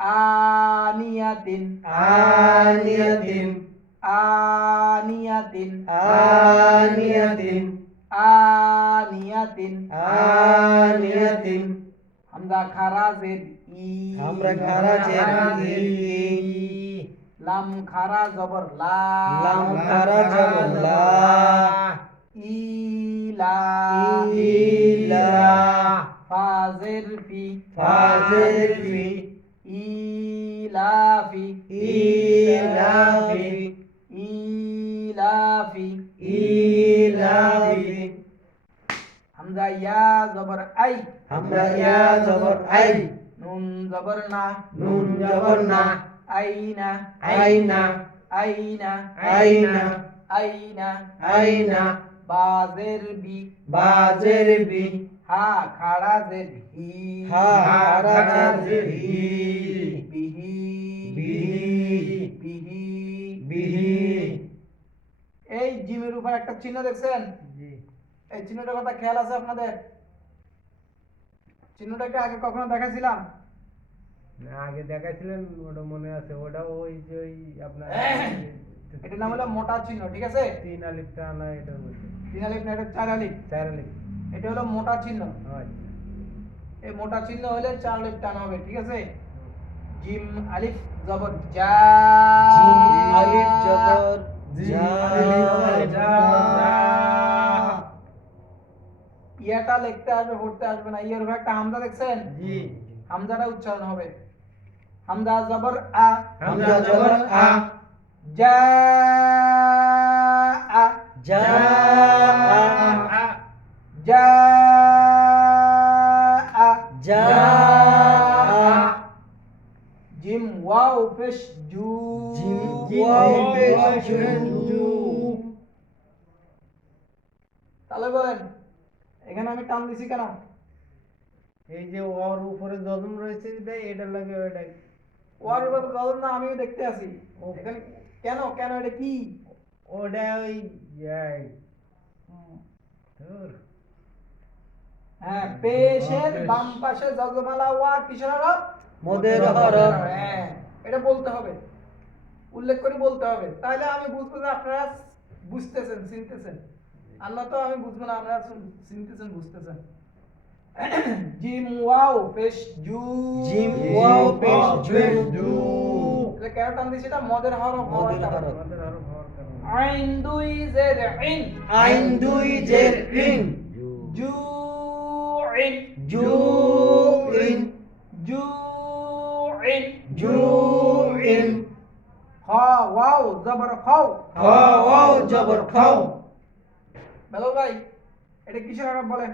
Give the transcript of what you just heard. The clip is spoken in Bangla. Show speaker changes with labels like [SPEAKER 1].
[SPEAKER 1] আনিয়াতিন
[SPEAKER 2] আনিয়াতিন
[SPEAKER 1] আনিয়াতিন
[SPEAKER 2] আনিয়াতিন
[SPEAKER 1] আনিয়াতিন
[SPEAKER 2] আনিয়াতিন
[SPEAKER 1] হামজা খারা জেদ ই
[SPEAKER 2] আমরা খারা জেদ ই
[SPEAKER 1] লাম খারা জবর লা
[SPEAKER 2] লাম খারা জবর লা
[SPEAKER 1] ইলা
[SPEAKER 2] ইলা
[SPEAKER 1] ফাজের ফি
[SPEAKER 2] ফাজের ফি
[SPEAKER 1] ইলাফি
[SPEAKER 2] ইলাফি
[SPEAKER 1] ইলাফি
[SPEAKER 2] ইলাফি।
[SPEAKER 1] হামজা ইয়া জবর আই
[SPEAKER 2] আমরা ইয়া জবর আই।
[SPEAKER 1] নুন জবর না
[SPEAKER 2] নুন জবর না।
[SPEAKER 1] আইনা
[SPEAKER 2] আইনা।
[SPEAKER 1] আইনা
[SPEAKER 2] আইনা।
[SPEAKER 1] আইনা।
[SPEAKER 2] আইনা।
[SPEAKER 1] বাজের বি
[SPEAKER 2] বাজের বি।
[SPEAKER 1] হা খাড়া জের হি
[SPEAKER 2] হা খারা জের হি।
[SPEAKER 1] এই জিমের উপর একটা চিহ্ন দেখছেন? এই চিহ্নটার কথা খেয়াল আছে আপনাদের? চিহ্নটাকে আগে কখনো দেখাছিলাম
[SPEAKER 3] আগে দেখাছিলেন ওটা মনে আছে। ওটা ওই যে ওই আপনার
[SPEAKER 1] এটার নাম হলো মোটা চিহ্ন ঠিক আছে?
[SPEAKER 3] তিন আলিফটা আনা এটার মধ্যে।
[SPEAKER 1] তিন আলিফ না এটা চার আলিফ?
[SPEAKER 3] চার আলিফ।
[SPEAKER 1] এটা হলো মোটা চিহ্ন।
[SPEAKER 3] আচ্ছা।
[SPEAKER 1] এই মোটা চিহ্ন হলে চার আলিফ টানা হবে ঠিক আছে? জিম আলিফ জবর যা
[SPEAKER 2] জিম আলিফ জবর
[SPEAKER 3] জিম
[SPEAKER 1] ইয়াটা লিখতে আসবে পড়তে আসবে না। ইয়ের উপর একটা হামজা দেখছেন?
[SPEAKER 3] জি।
[SPEAKER 1] হামজাটা উচ্চারণ হবে। হামজা জবর আ।
[SPEAKER 2] হামজা জবর আ।
[SPEAKER 1] যা আ।
[SPEAKER 2] যা
[SPEAKER 3] আ,
[SPEAKER 1] যা আ।
[SPEAKER 2] যা
[SPEAKER 1] জিম ওয়াও পেশ জু।
[SPEAKER 2] জিম
[SPEAKER 3] ওয়াও পেশ
[SPEAKER 2] জু।
[SPEAKER 1] তাহলে বলেন এখানে আমি টান দিছি কেন?
[SPEAKER 3] এই যে ওর উপরে জজম রয়েছে যে এটা লাগে ওইটাই
[SPEAKER 1] ওয়ার উপর ধরুন না আমিও দেখতে আছি। এখানে কেন কেন এটা কি?
[SPEAKER 3] ওটা ওই
[SPEAKER 1] হ্যাঁ পেশের বাম পাশে জজমালা ওয়া কিসের হরফ
[SPEAKER 2] মোদের হরফ
[SPEAKER 1] হ্যাঁ এটা বলতে হবে। উল্লেখ করে বলতে হবে। তাহলে আমি বুঝব যে আপনারা বুঝতেছেন চিনতেছেন। আল্লাহ তো আমি বুঝব না শুন- চিনতেছেন বুঝতেছেন। জিম ওয়াও পেশ জু।
[SPEAKER 2] জিম ওয়াও পেশ জু।
[SPEAKER 1] তাহলে কেন টান দিছি এটা মদের হরফ
[SPEAKER 3] হওয়ার কারণে।
[SPEAKER 1] আইন দুই জের ইন।
[SPEAKER 2] আইন দুই জের ইন।
[SPEAKER 1] জু ইন।
[SPEAKER 2] জু ইন।
[SPEAKER 1] জু ইন।
[SPEAKER 2] জু ইন।
[SPEAKER 1] হা ওয়াও জবর খাও।
[SPEAKER 2] খ ওয়াও জবর খাও।
[SPEAKER 1] বেলাল ভাই এটা কিসের হরফ বলেন?